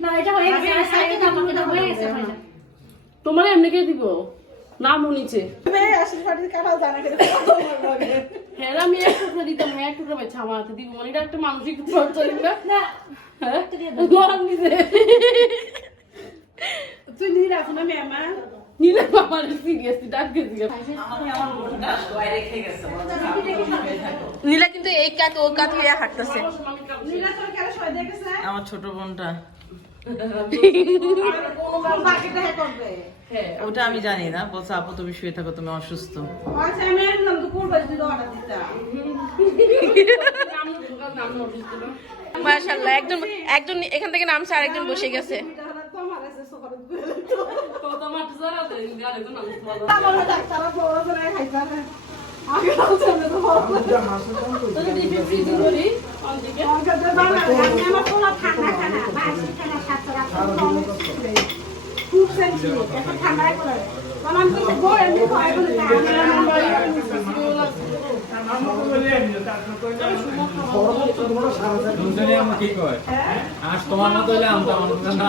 না এটা হয়ে গেছে সাইডে দাও এটা হয়ে গেছে ভাইয়া তোমার এমনি কে দিব নাম নিচে হ্যাঁ আমি এক টুকরো দিতাম হ্যাঁ এক টুকরো বাচ্চা আমার হাতে দিব মানে এটা একটা মানসিক চলি না হ্যাঁ গরম নিচে তুই নিয়ে রাখো না মেমা নীলা আমার সিরিয়াসলি ডাক গেছি নীলা কিন্তু এই কাত ও কাত হয়ে হাঁটতেছে নীলা তোর কেন সবাই দেখেছে আমার ছোট বোনটা বাকিটা হে করবে ওটা আমি জানি না বলছে আপু তুমি শুয়ে থাকো তুমি অসুস্থ আচ্ছা আমি নাম তো কোন বাজে দিলো অর্ডার দিতা মাশাআল্লাহ একজন এখান থেকে নামছে আর একজন বসে গেছে তোমার আছে সকালে তোমার জরা দেন গালে তো নাম আমার ডাক্তার বড় করে খাইতা না আগে সামনে তো তো দিবি ফ্রিজ করি কোন দিকে আমার কোনো ঠান্ডা খানা বাসি খানা সাথে রাখা খুব সেন্সিটিভ এখন ঠান্ডা করে বললাম তো গোল এমনি খাই বলে তোমার মতো হলে আমটা আমার না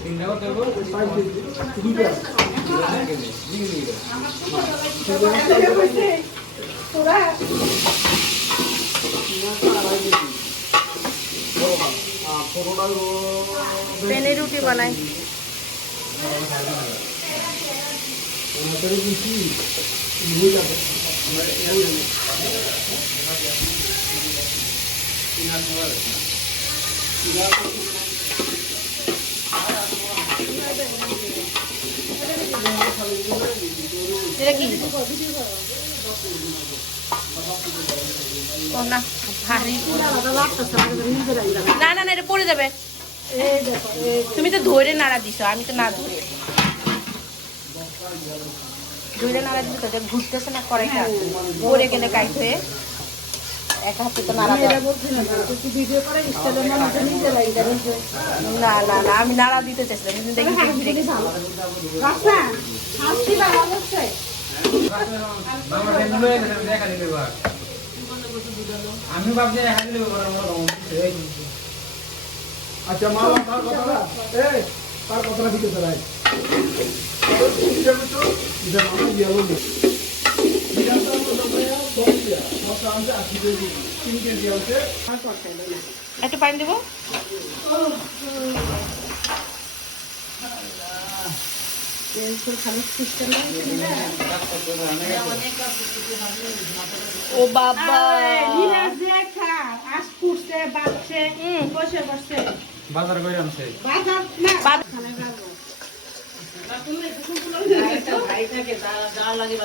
চিন্তা করতে পেনে রুটি বানাই এটা কি ও না ভারী না না না এটা পড়ে যাবে তুমি তো ধরে নাড়া দিছো আমি তো না ধরে ধরে নাড়া দিছো তো ঘুরতেছে না কড়াইটা পড়ে গেলে কাইট হয়ে এক হাতে তো নাড়া দেয় না না না আমি নাড়া দিতে চাইছিলাম কিন্তু দেখি ঘুরে গেছে আমি ভাবছি আচ্ছা মা তার কথাটা এই তার কথাটা দিতে চাই এটা মামা দিয়া বলি একটু পানি দেবো ও বাবা নীলা দেখা আজ ফুটছে বাচ্চে বসে বসে বাজার করে আনছে বাজার না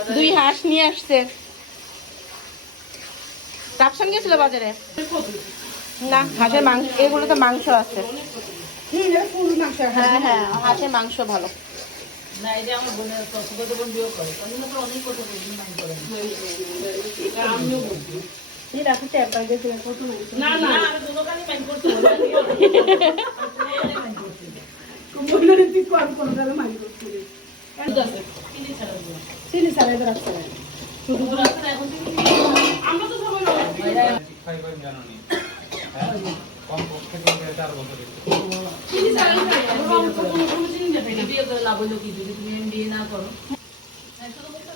দুই হাঁস নিয়ে আসছে রাফসান গেছিল বাজারে না হাঁসের মাংস এগুলো তো মাংস আছে হ্যাঁ হ্যাঁ হাঁসের মাংস ভালো না এটা আমার বোনের ছোট বোন বিয়ে করে অনেক কথা আমিও বলছি না না আমি দুটোখানি মাইন্ড করছি চিনি ছাড়া এবার আসছে আমরা তো সবাই খাই করে জানো নি কম পক্ষে 4 বছর চিনি চালাই খাই আমরা কোনো চিনি না খাই বিয়ে করে লাভ হলো কি যদি তুমি বিয়ে না করো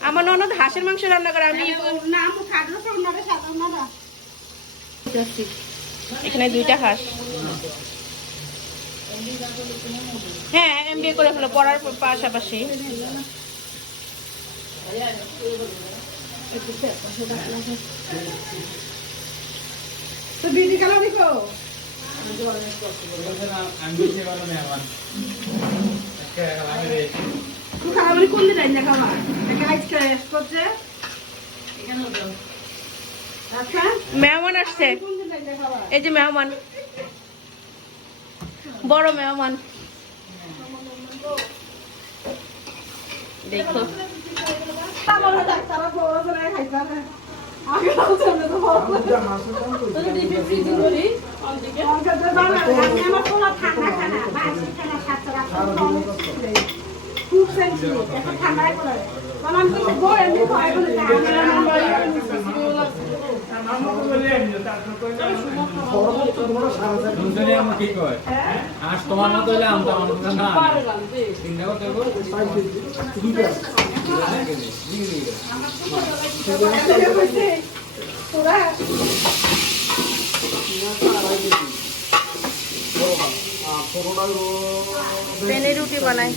আমার ননদ হাঁসের মাংস রান্না করে আমি না আমি খাগলো সোনারে সাধারণ এখানে দুইটা হাঁস হ্যাঁ এমবিএ করে ফেলো পড়ার পাশাপাশি তো বিডি কালো দেখো আমি বেশি ভালো না আমার তুই খাবার কোন দিন রান্না খাওয়া গাইজ করছে এখানে আচ্ছা মেহমান আসছে কোন দিন রান্না খাওয়া এই যে মেহমান বড় মেহমান দেখো আমার ডাক্তার বড় করে খাইতা না আগে সামনে তো তো দিবি ফ্রিজ করি কোন দিকে আমার কোনো ঠান্ডা খানা বাসি খানা সাথে রাখা খুব সেন্সিটিভ এখন ঠান্ডা করে বললাম তো গোল এমনি খাই বলে দুজনে আমার কি কয় আজ তোমার মতো হলে আমটা আমার মতো না চিন্তা করতে হবে পেনে রুটি বানাই।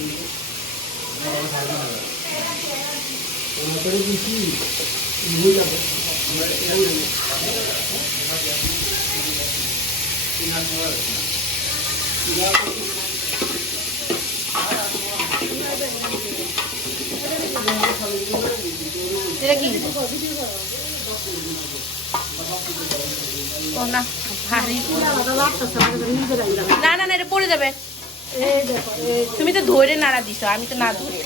এটা কি ও না ভারী না না না এটা পড়ে যাবে। তুমি তো ধরে নাড়া দিছো, আমি তো না ধরে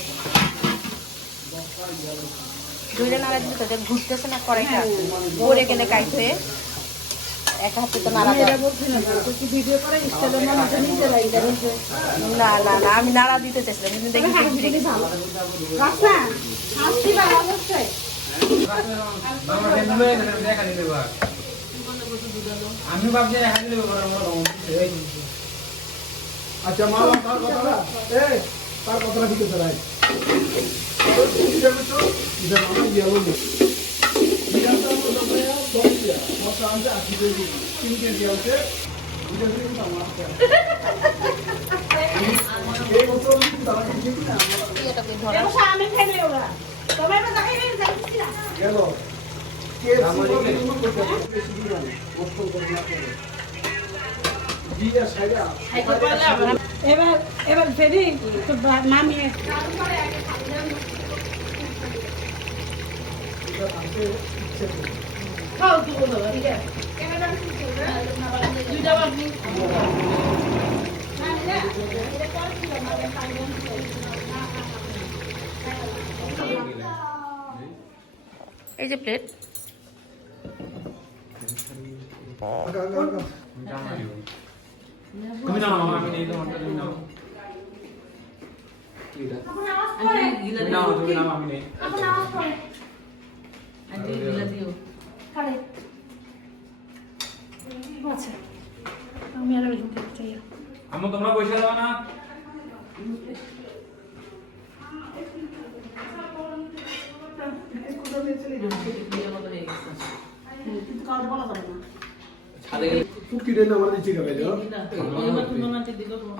ধরে নাড়া দিছো তো ঘুরতেছে না কড়াইটা পড়ে গেলে কাইট হয়ে এক হাতে তো নাড়া দেয়। না না না আমি নাড়া দিতে চাইছিলাম কিন্তু দেখি ঘুরে গেছে। আমি ভাবছি দেখা দিলে আচ্ছা মা তার কথাটা এই তার কথাটা দিতে চাই এটা মামা গেল না এটা তো লোকেরা দোয়া মত আনতে আসি দেবি 3 কেজি আছে এটা কিন্তু আমার এই বছর তারা কিছু না এটা কই ধরা আমি খাইলে ওরা তবে এটা দেখাই যাচ্ছি না গেল কে আমাদেরকে করতে বেশি দিন না কষ্ট করে না করে দিয়া সাইডা এবার ফেরি তো নামিয়ে খাও তুই বলো ঠিক আছে দুইটা বাকি এই যে প্লেট তুমি নাও মামা আমি নেই তোমারটা তুমি নাও তুমি নাও আমি নেই আন্টি গিলা দিও আচ্ছা আমি আর রুটি চাই আমু তোমরা পয়সা দাও না ফুকিরে না আমাদের দিকে গেল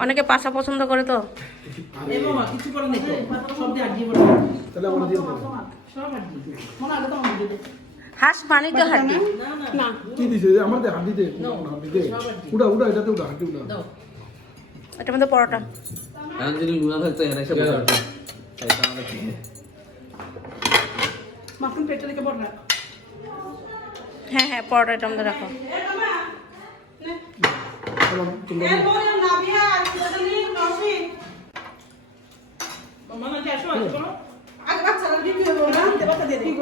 অনেকে পাশা পছন্দ করে তো তাহলে আমরা দিয়ে দেব হাঁস মানে তো হাড্ডি কি দিছে আমাদের হাড্ডি দে হাড্ডি দে উড়া উড়া এটাতে উড়া হাড্ডি উড়া এটার মধ্যে পরোটা মাখন পেটে দিকে বড় না হ্যাঁ হ্যাঁ পরোটা এটার মধ্যে রাখো। তোমরা মামা না আসো আগে বাচ্চারা ভিডিও করো না দেবাটা দিয়ে দিই